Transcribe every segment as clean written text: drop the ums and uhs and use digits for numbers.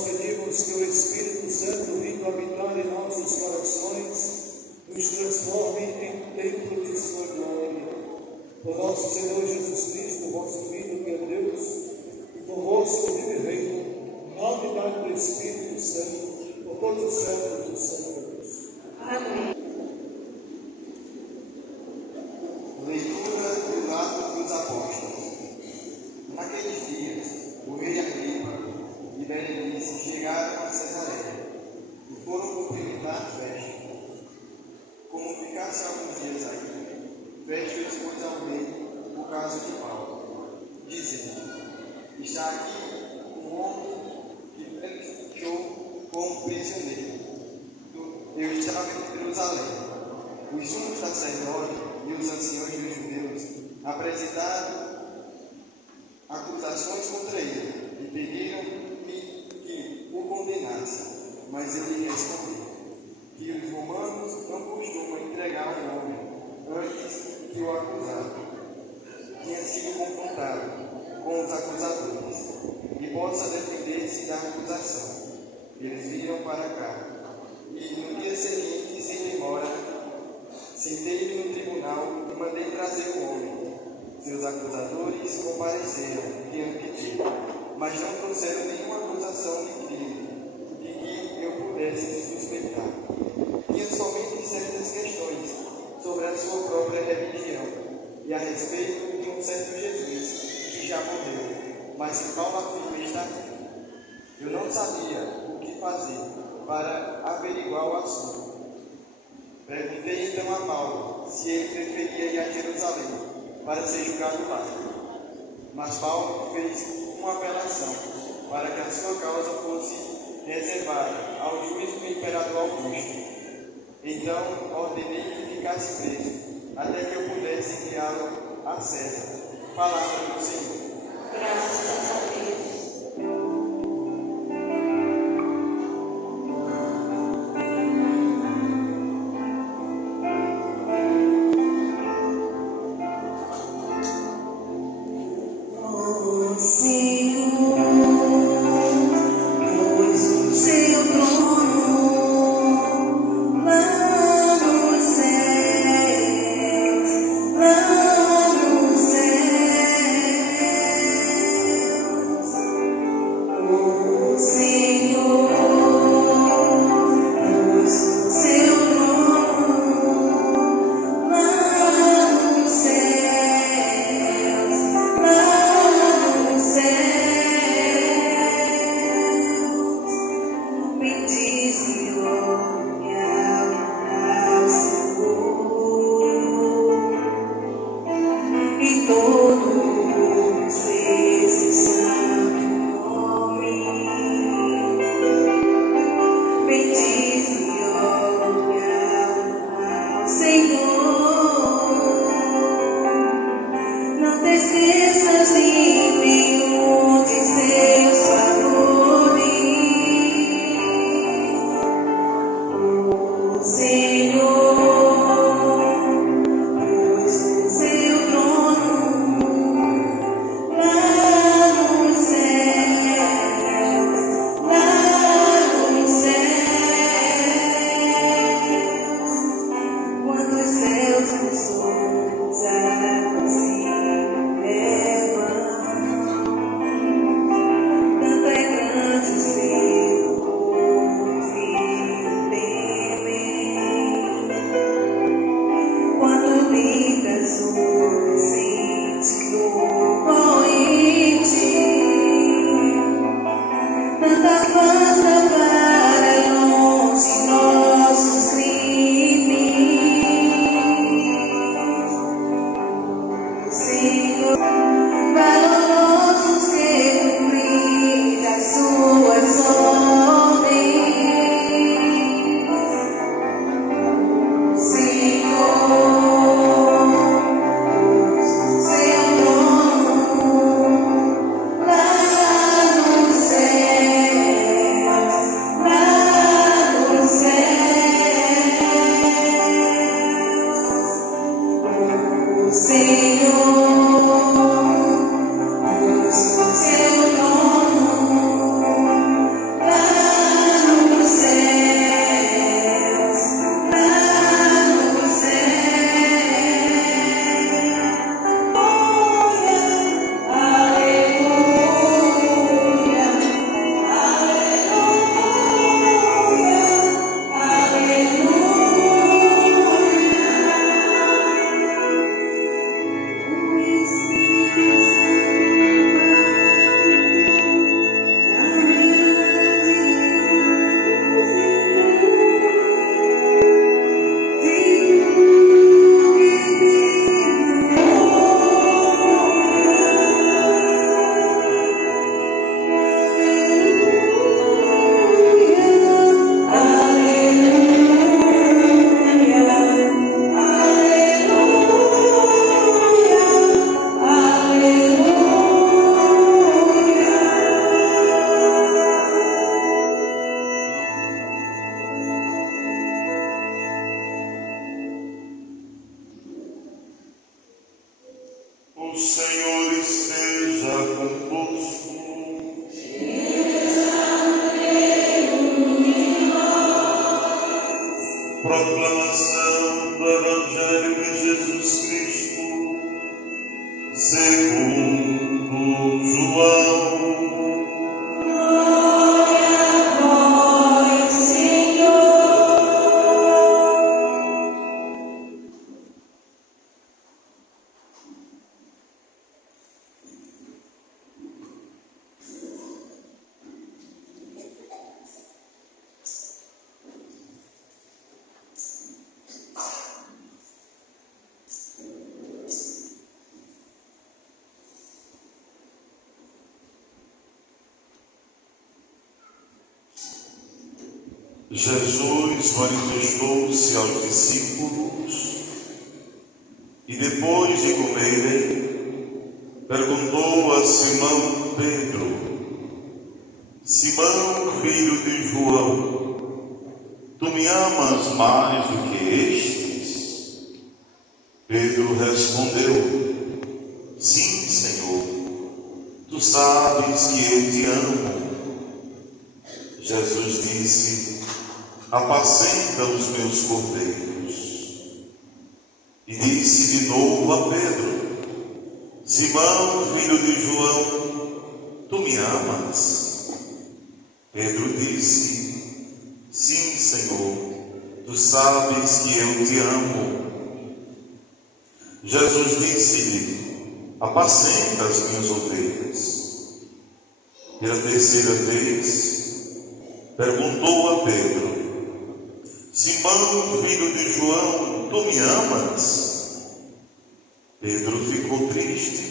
pedimos que o Espírito Santo, vindo habitar em nossos corações, nos transforme em templo de sua glória. Por nosso Senhor Jesus Cristo, vosso Filho, que é Deus, e convosco vive e reina, na unidade do Espírito Santo, por todos os séculos dos séculos. Amém. Leitura do Atos dos Apóstolos. Naqueles dias, o rei Agripa e Berenice chegaram a Cesareia e foram cumprimentar Festo. Como ficasse alguns dias aí, Festo expôs ao rei o caso de Paulo, dizendo: está aqui um homem que deixou como prisioneiro. Eu estava em Jerusalém. Os sumos sacerdotes e os anciões dos judeus apresentaram acusações contra ele e pediram-me que o condenasse, mas eu lhe respondi que os romanos não costumam entregar um homem antes que o acusado tenha sido confrontado com os acusadores e possa defender-se da acusação. Eles viram para cá e no dia seguinte, sem demora, sentei-me no tribunal e mandei trazer o homem. Seus acusadores compareceram diante dele, mas não trouxeram nenhuma acusação de crime de que eu pudesse suspeitar. Tinha somente certas questões sobre a sua própria religião e a respeito de um certo Jesus que já morreu, mas que Paulo afirma estar vivo. Eu não sabia o que fazer para averiguar o assunto. Perguntei então a Paulo se ele preferia ir a Jerusalém para ser julgado lá. Mas Paulo fez uma apelação para que a sua causa fosse reservada ao juízo do imperador Augusto. Então ordenei que ficasse preso, até que eu pudesse enviá-lo a César. Palavra do Senhor. Graças a Deus. Jesus manifestou-se aos discípulos e, depois de comerem, perguntou a Simão Pedro: Simão, filho de João, tu me amas mais do que estes? Pedro respondeu: Sim, Senhor, tu sabes que eu te amo. Jesus disse: apacenta os meus cordeiros. E disse de novo a Pedro: Simão, filho de João, tu me amas? Pedro disse: Sim, Senhor, tu sabes que eu te amo. Jesus disse-lhe: apacenta as minhas ovelhas. Pela terceira vez, perguntou a Pedro: Simão, filho de João, tu me amas? Pedro ficou triste,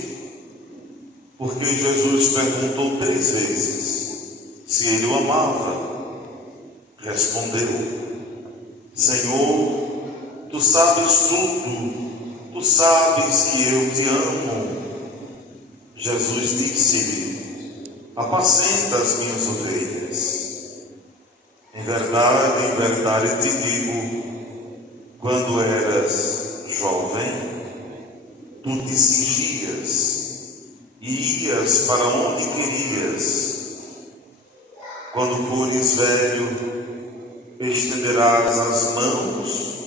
porque Jesus perguntou 3 vezes se ele o amava. Respondeu: Senhor, tu sabes tudo, tu sabes que eu te amo. Jesus disse-lhe: apacenta as minhas ovelhas. Em verdade te digo, quando eras jovem, tu te cingias e ias para onde querias. Quando fores velho, estenderás as mãos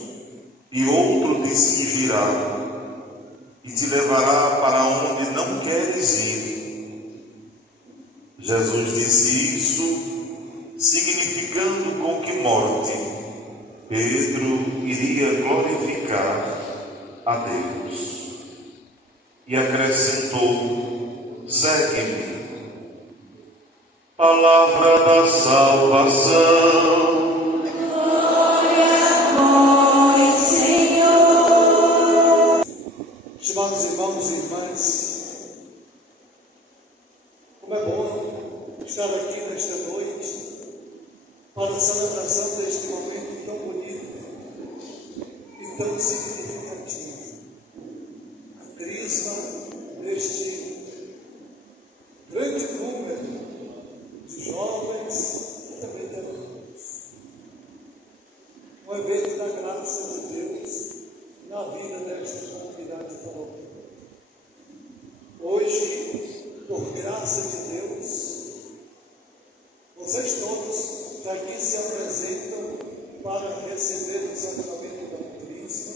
e outro te cingirá e te levará para onde não queres ir. Jesus disse isso, significando com que morte Pedro iria glorificar a Deus. E acrescentou: segue-me. Palavra da salvação. Estimados irmãos e irmãs, como é bom estar aqui nesta noite para a celebração deste momento tão bonito e tão significativo. A crisma deste grande número de jovens e também de adultos. Um evento da graça de Deus na vida desta comunidade paroquial. Hoje, por graça de Deus, vocês todos que aqui se apresentam para receber o sacramento da Crisma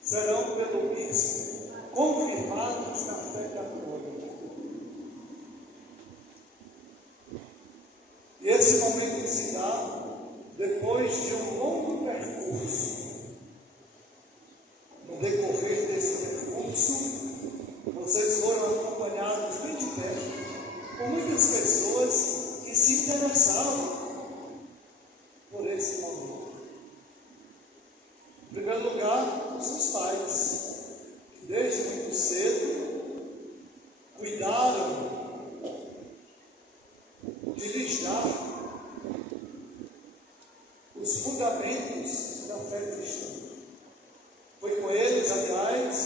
serão, pelo bispo, confirmados na fé católica. E esse momento se dá depois de um longo percurso. No decorrer desse percurso, vocês foram acompanhados bem de perto por muitas pessoas que se interessavam por esse momento. Em primeiro lugar, os seus pais, que desde muito cedo cuidaram de lhes dar os fundamentos da fé cristã. Foi com eles, aliás,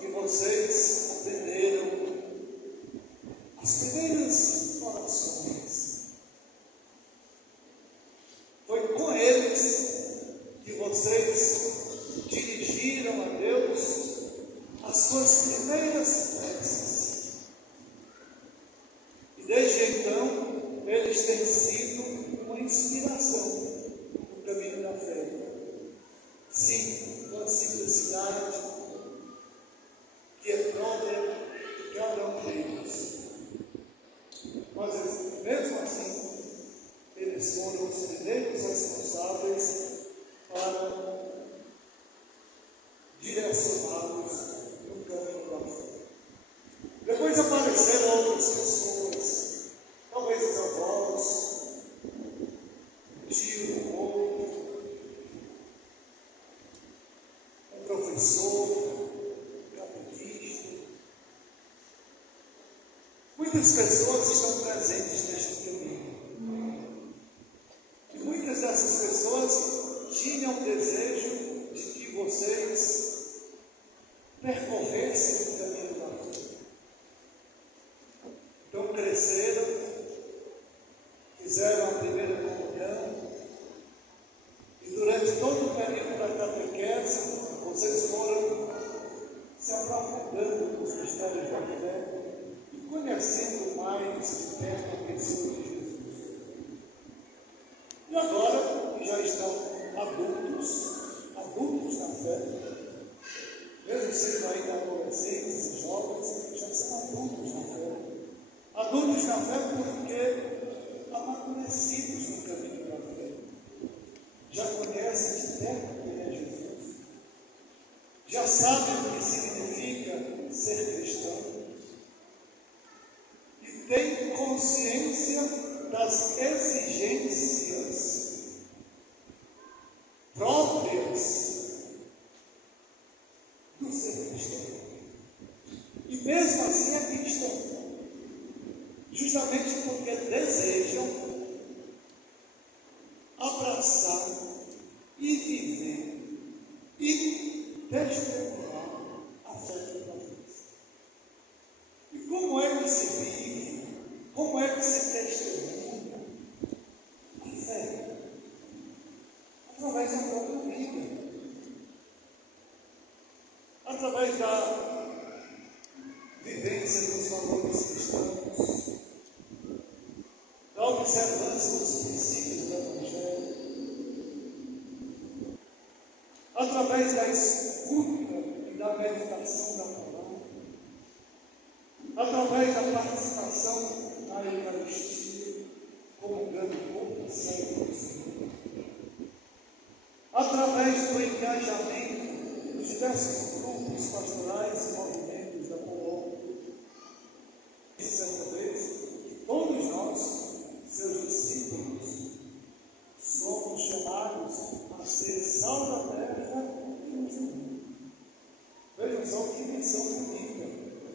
que vocês aprenderam as primeiras orações. Foi com eles que vocês dirigiram a Deus as suas primeiras preces. E desde então, eles têm sido uma inspiração no caminho da fé. Sim, com a simplicidade que é própria de cada um deles. Mas, mesmo assim, eles foram os primeiros responsáveis para direcioná-los no caminho da fé. Depois apareceram outras pessoas, talvez os avós, tio, professor, catequista. Muitas pessoas estão presentes neste caminho. E muitas das essas pessoas tinham o desejo de que vocês percorressem o caminho da fé. Então cresceram, fizeram a primeira comunhão, e durante todo o período da catequese, vocês foram se aprofundando nos mistérios da fé e conhecendo mais de perto a pessoa de Jesus. E agora, que já estão adultos na fé, mesmo sendo ainda adolescentes e jovens, já são adultos na fé. Adultos na fé porque amadurecidos no caminho da fé. Já conhecem de perto quem é Jesus. Já sabem o que significa ser cristão. E têm consciência das exigências próprias do ser cristão. E mesmo assim aqui estão. Justamente porque desejam abraçar e viver e testemunhar a fé da vez. E como é que se vive? Como é que se testemunha a fé? Através da própria vida. Através da vivência dos valores cristãos, da observância dos princípios do Evangelho, através da escuta e da meditação da palavra, através da participação na Eucaristia, comungando o corpo e sangue do Senhor, através do engajamento dos diversos grupos pastorais e movimentos da palavra. E certa vez, todos nós, seus discípulos, somos chamados a ser sal da terra e luz do mundo. Vejam só que missão bonita,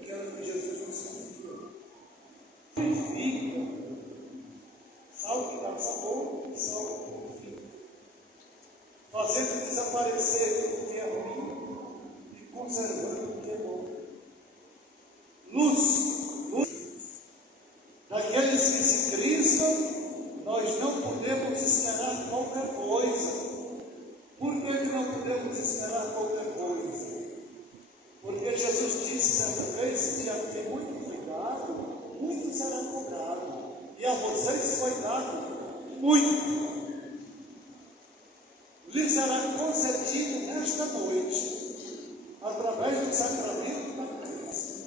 aquela que Jesus nos confia. Purifica, sal que dá sabor e sal que purifica, fazendo desaparecer o que é ruim e conservando o que é bom. Luz. Daqueles que se crisam, nós não podemos esperar qualquer coisa. Por que não podemos esperar qualquer coisa? Porque Jesus disse certa vez que a quem muito foi dado, muito será cobrado. E a vocês foi dado muito. Lhes será concedido nesta noite, através do sacramento da cruz,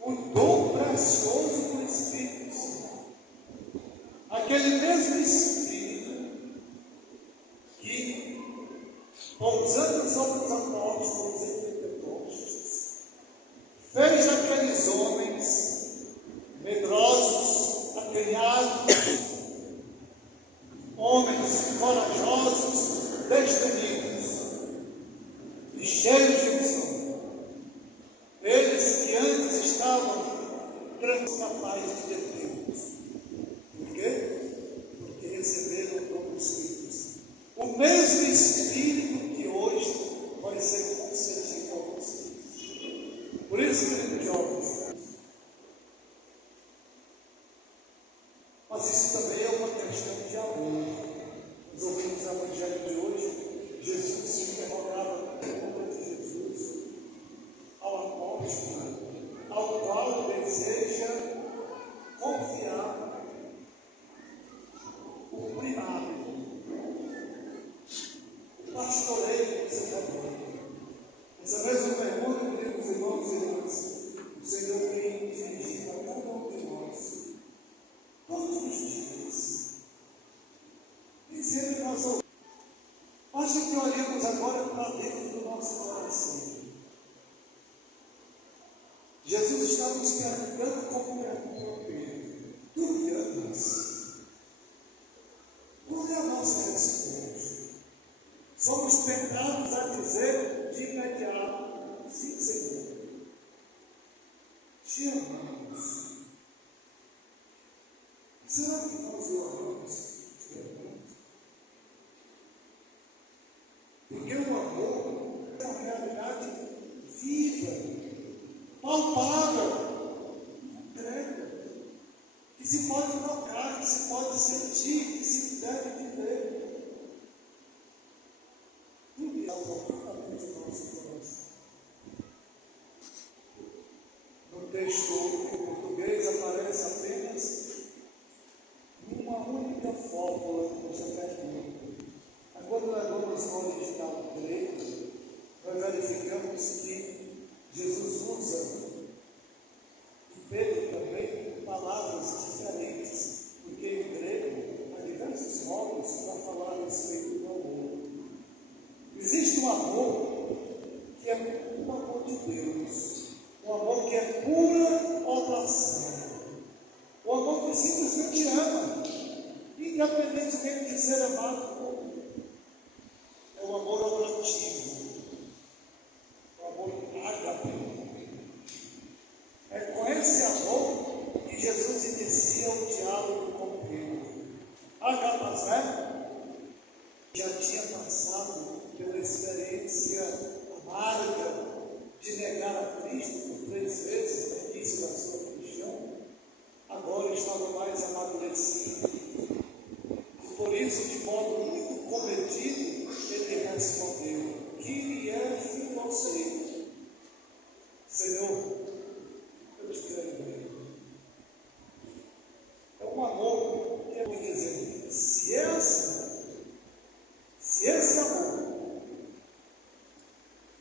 o dom precioso do Espírito Santo. Aquele mesmo Espírito que, pousando sobre os apóstolos em Pentecostes, fez aqueles homens medrosos, acanhados, homens corajosos, destemidos e cheios de unção. Eles que antes estavam capazes de detê-los. Por quê? Porque receberam o dom do Espírito Santo. O mesmo Espírito que hoje vai ser concedido a vocês. Por isso, queridos jovens, mas isso também é uma questão de amor. Nós ouvimos o Evangelho de hoje, Jesus se interrogava a pergunta de Jesus ao apóstolo, ao qual deseja confiar o primado, o pastoreio do seu rebanho. Essa mesma pergunta, queridos irmãos e irmãs, o Senhor tem dirigido a cada um de nós, todos os dias. E sempre nós ouvimos. Basta que olhemos agora para dentro do nosso coração. Jesus está nos perguntando como perguntou a Pedro: tu me amas? Qual é a nossa resposta? Somos tentados a dizer de imediato: sim, Senhor, te amamos. Será que nós o amamos? uma fórmula que você pergunta. Mas quando levamos no original grego, nós verificamos que Jesus usa, e Pedro também, palavras diferentes, porque em grego há diversos modos para falar a respeito do amor. Existe um amor que é o amor de Deus, um amor que é pura oblação, um amor que simplesmente ama, independentemente de ser amado ou não. É um amor oblativo, um amor ágape. É com esse amor que Jesus inicia o diálogo com Pedro. Agapazé já tinha passado pela experiência amarga de negar a Cristo por 3 vezes no início da sua paixão, agora estava mais amadurecido. E por isso, de modo muito comedido, ele respondeu: Kyrie Filosei, Senhor, eu te quero bem. É um amor que eu vou dizer, se esse amor,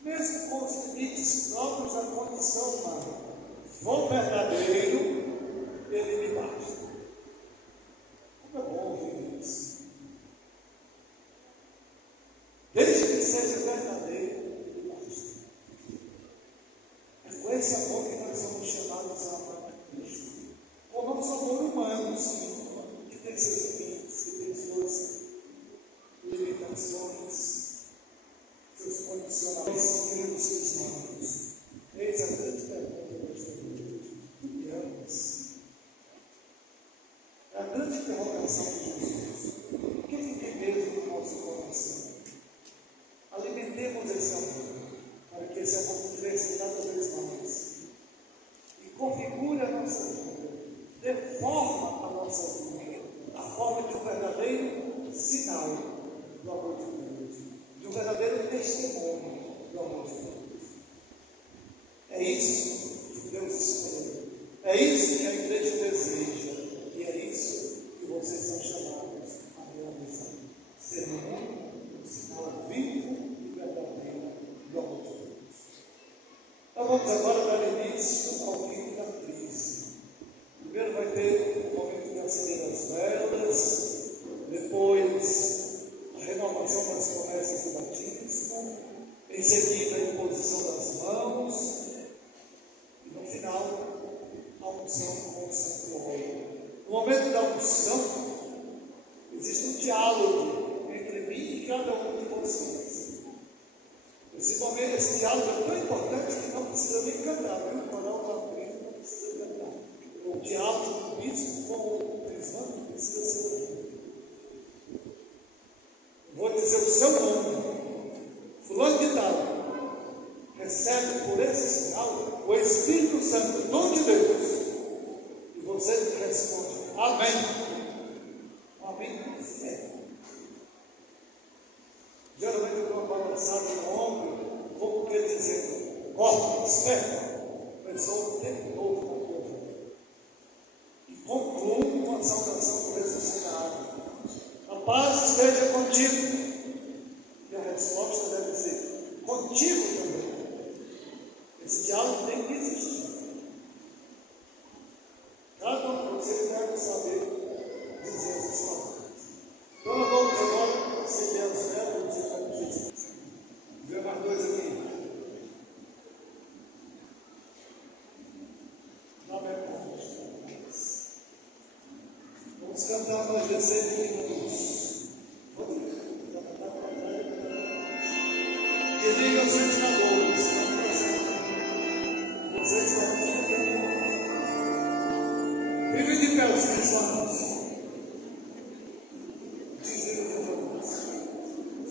mesmo com os limites próprios da condição humana, for verdadeiro, ele me basta. Como é bom ouvir isso. Desde que seja verdadeiro, ele basta. É com esse amor que nós somos chamados a amar a Cristo. Com o nosso amor humano, sim, que tem seus limites, que tem suas limitações, seus condicionamentos, queridos cristãos. Eis a grande pergunta desta noite: tu me amas? É a grande interrogação de Jesus. O que ele tem mesmo no nosso coração? Alimentemos esse amor, para que esse amor cresça cada vez mais e configure a nossa vida, dê forma à nossa vida, a forma de um verdadeiro sinal do amor de Deus, de um verdadeiro testemunho do amor de Deus. É isso que Deus espera, é isso que a igreja deseja, e é isso que vocês são chamados a realizar. Ser um sinal vivo e verdadeiro do amor de Deus. Então vamos agora dar início ao fim da crise. Primeiro vai ter o momento de acender as velas, depois a renovação das promessas do batismo, em seguida a imposição das mãos, e no final a unção com o santo óleo. No momento da unção, existe um diálogo entre mim e cada um de vocês. Esse momento, esse diálogo é tão importante que não precisa nem cantar, viu? O coral está abrindo, não precisa cantar. O diálogo do bispo com o cristão precisa ser ouvido. Vou dizer o seu nome, fulano de tal, recebe por esse sinal o Espírito Santo, dom de Deus, e você responde: amém. Amém com fé. Geralmente eu dou uma balançada no ombro, como que dizendo: corta, desperta, pensou o tempo novo na tua vida. E concluo com a saudação do ressuscitado: a paz esteja contigo. E a resposta deve ser: contigo também. Esse diálogo tem que existir. Cada um de vocês deve saber dizer essas palavras. Então nós vamos agora acender as velas e vamos dizer. Vê mais dois aqui. Na verdade, vamos cantar mais 16 minutos. Desliga os ventiladores, não presente. Vocês estão cantando. Fiquem de pé, os cristãos. Desliga os ventiladores.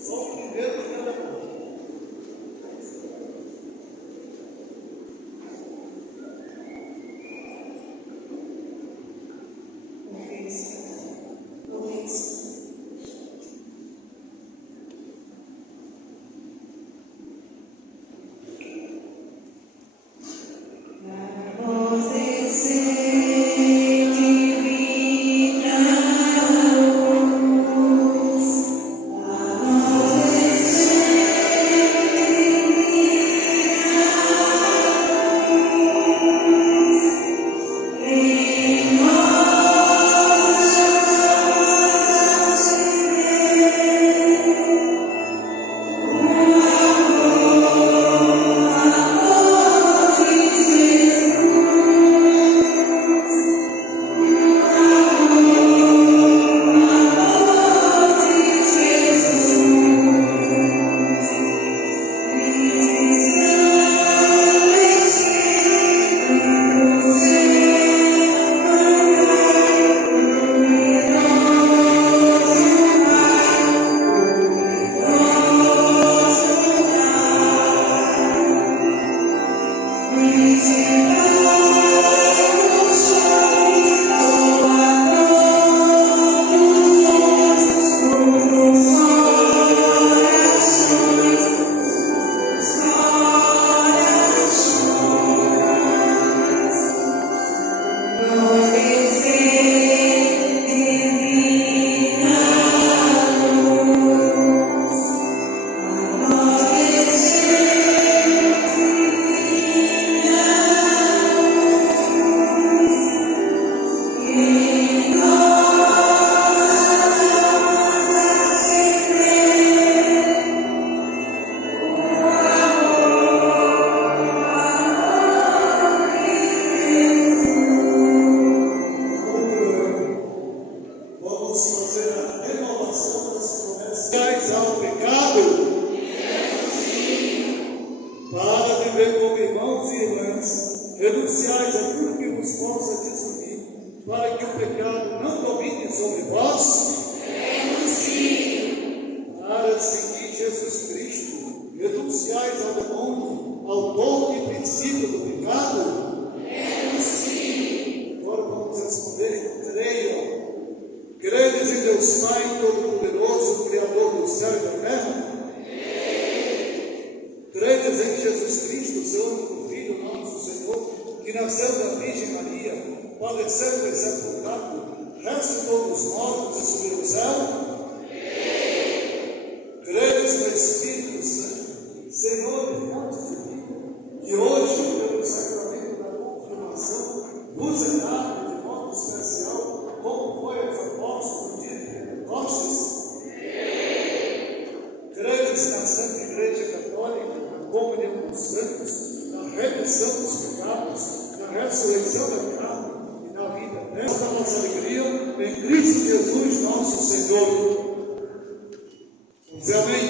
Só o primeiro de cada um. Vamos fazer a renovação das promessas ao pecado. Para viver como irmãos e irmãs, renunciais a tudo que vos possa desunir, para que o pecado não domine sobre vós. Para seguir Jesus Cristo, renunciais ao demônio, ao dom e princípio do pecado. Agora vamos responder: creio. Credes em Deus Pai Todo-Poderoso, Criador do céu e da terra? Credes em Jesus Cristo, seu único Filho, nosso Senhor, que nasceu da Virgem Maria, padeceu e sepultado, ressuscitou dos mortos e subiu ao céu? Credes no Espírito Santo, Senhor e fonte de vida, que hoje, pelo sacramento da confirmação, vos é dado de modo especial, como foi aos apóstolos no dia de Pentecostes? Credes na Santa Igreja Católica, na comunhão dos santos, na remissão dos pecados, na ressurreição da carne e na vida eterna da nossa alegria, em Cristo Jesus, nosso Senhor. Amém.